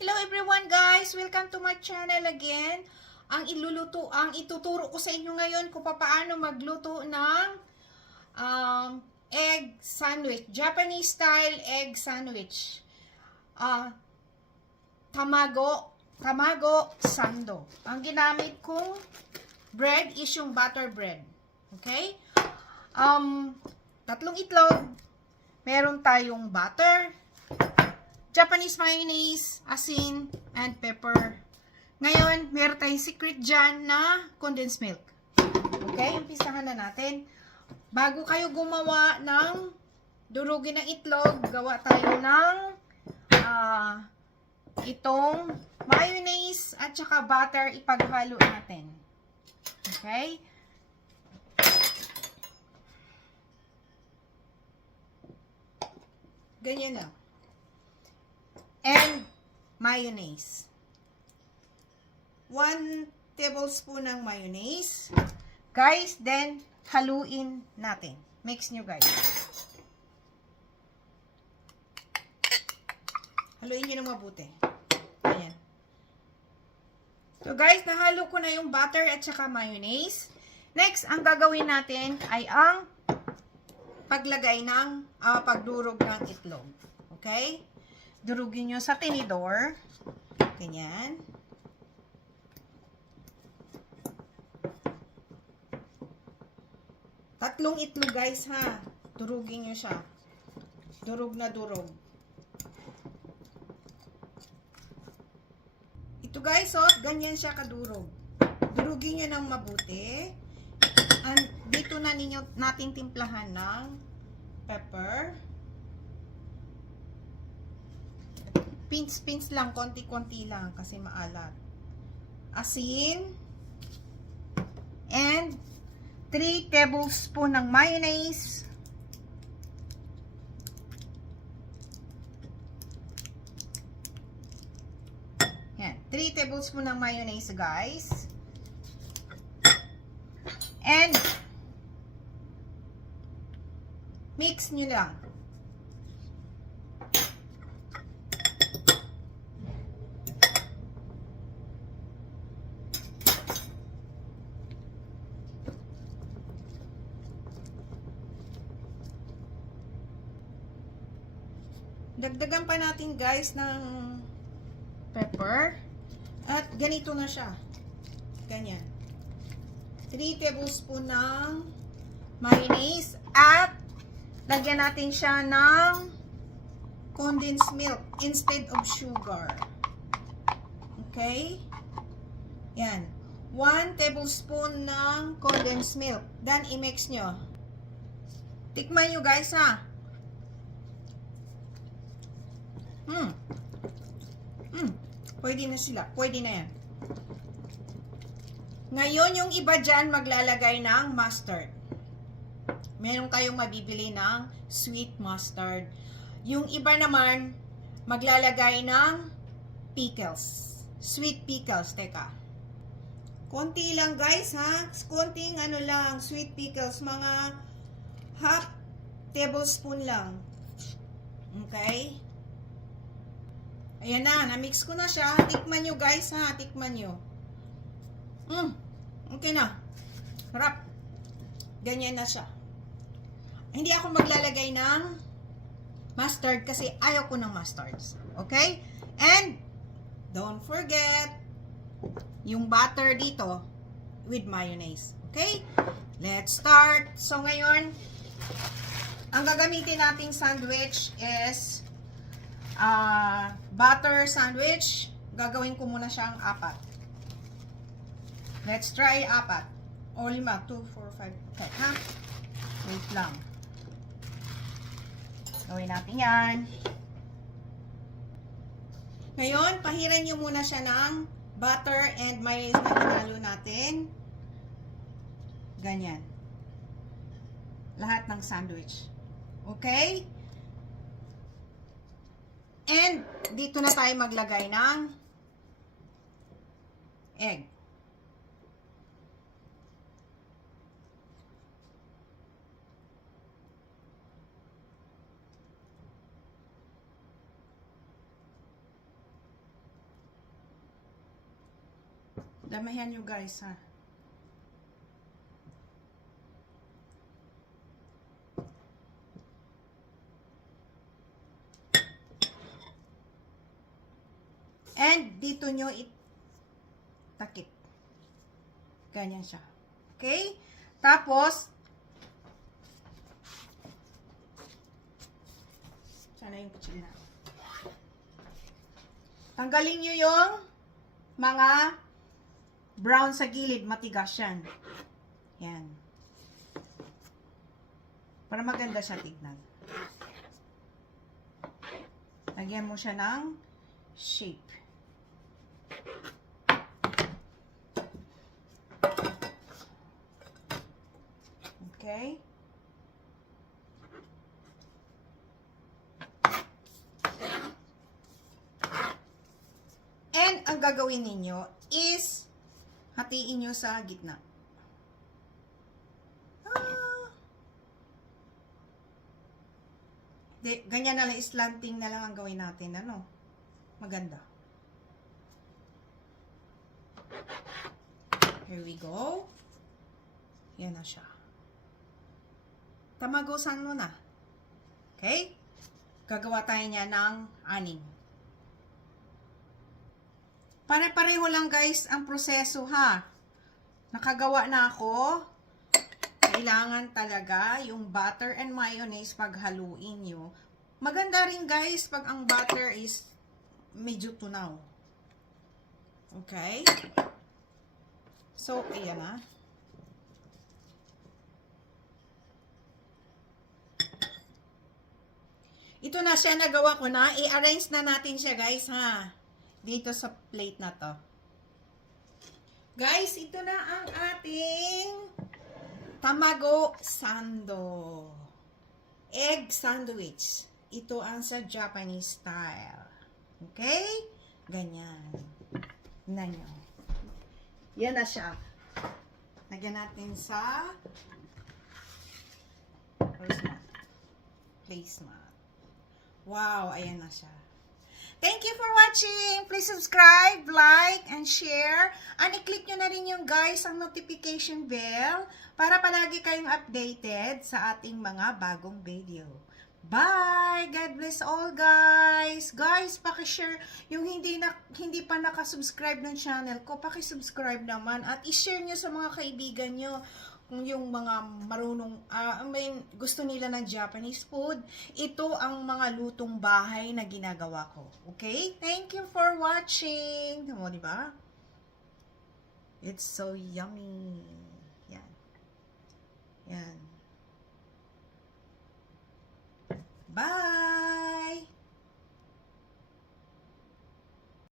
Hello everyone guys! Welcome to my channel again. Ang ituturo ko sa inyo ngayon kung paano magluto ng egg sandwich. Japanese style egg sandwich. Tamago sando. Ang ginamit kong bread is yung butter bread. Okay? Tatlong itlog. Meron tayong butter, Japanese mayonnaise, asin, and pepper. Ngayon, meron tayong secret dyan na condensed milk. Okay, umpisahan na natin. Bago kayo gumawa ng durugin ng itlog, gawa tayo ng itong mayonnaise at saka butter, ipaghalo natin. Okay? Ganyan na. And mayonnaise. 1 tablespoon ng mayonnaise. Guys, then haluin natin. Mix nyo guys. Haluin nyo ng mabuti. Ayan. So guys, nahalo ko na yung butter at saka mayonnaise. Next, ang gagawin natin ay ang paglagay ng pagdurog ng itlog. Okay? Durugin nyo sa tinidor. Ganyan. Tatlong itlog guys ha. Durugin nyo siya. Durog na durog. Ito guys, ganyan siya kadurog. Durugin nyo ng mabuti. And dito na natin timplahan ng pepper. Pinch lang, konti-konti lang kasi maalat. Asin. And 3 tablespoon ng mayonnaise. Yan, 3 tablespoon ng mayonnaise, guys. And mix nyo lang. Dagdagan pa natin guys ng pepper. At ganito na siya. Ganyan. 3 tablespoon ng mayonnaise. At lagyan natin siya ng condensed milk instead of sugar. Okay? Yan. 1 tablespoon ng condensed milk. Then, i-mix nyo. Tikman nyo guys ha. Pwede na sila. Pwede na yan. Ngayon, yung iba dyan maglalagay ng mustard. Meron kayong mabibili ng sweet mustard. Yung iba naman, maglalagay ng pickles. Sweet pickles. Teka. Konti lang guys ha. Konting ano lang, sweet pickles. Mga half tablespoon lang. Okay? Ayan na, na-mix ko na siya. Tikman nyo guys ha, tikman nyo. Okay na. Harap. Ganyan na siya. Hindi ako maglalagay ng mustard kasi ayaw ko ng mustards. Okay? And, don't forget, yung butter dito with mayonnaise. Okay? Let's start. So ngayon, ang gagamitin nating sandwich is butter sandwich. Gagawin ko muna siyang 4. Let's try 4. O 5. 2, 4, 5. Okay, ha? Wait lang. Gawin natin yan. Ngayon, pahiran nyo muna siya ng butter and mayonnaise na hinalo natin. Ganyan. Lahat ng sandwich. Okay? And, dito na tayo maglagay ng egg. Damayan nyo guys ha. And dito nyo takip. Ganyan siya. Okay? Tapos, sana yung kutsina. Tanggalin nyo yung mga brown sa gilid, matigas yan. Yan. Para maganda siya tignan. Lagyan mo siya ng shape. Okay? And ang gagawin ninyo is hatiin nyo sa gitna. Ganyan na lang, slanting na lang ang gawin natin. Ano? Maganda. Here we go. Yan na siya. Tamagosan mo na. Okay? Gagawa tayo niya ng 6. Pare-pareho lang guys ang proseso ha. Nakagawa na ako. Kailangan talaga yung butter and mayonnaise paghaluin nyo. Maganda rin guys pag ang butter is medyo tunaw. Okay? So, ayan na. Ito na siya, nagawa ko na. I-arrange na natin siya guys ha. Dito sa plate na to. Guys, ito na ang ating tamago sando. Egg sandwich. Ito ang sa Japanese style. Okay? Ganyan. Tignan nyo. Yan na siya. Lagyan natin sa placemat. Wow, ayan na siya. Thank you for watching. Please subscribe, like, and share. And i-click nyo na rin yung guys ang notification bell para palagi kayong updated sa ating mga bagong video. Bye! God bless all guys! Guys, pakishare yung hindi pa nakasubscribe ng channel ko, pakisubscribe naman at i-share nyo sa mga kaibigan nyo. Kung yung mga marunong, gusto nila ng Japanese food, ito ang mga lutong bahay na ginagawa ko. Okay? Thank you for watching. Mo, di ba? It's so yummy. Yan. Yan. Bye!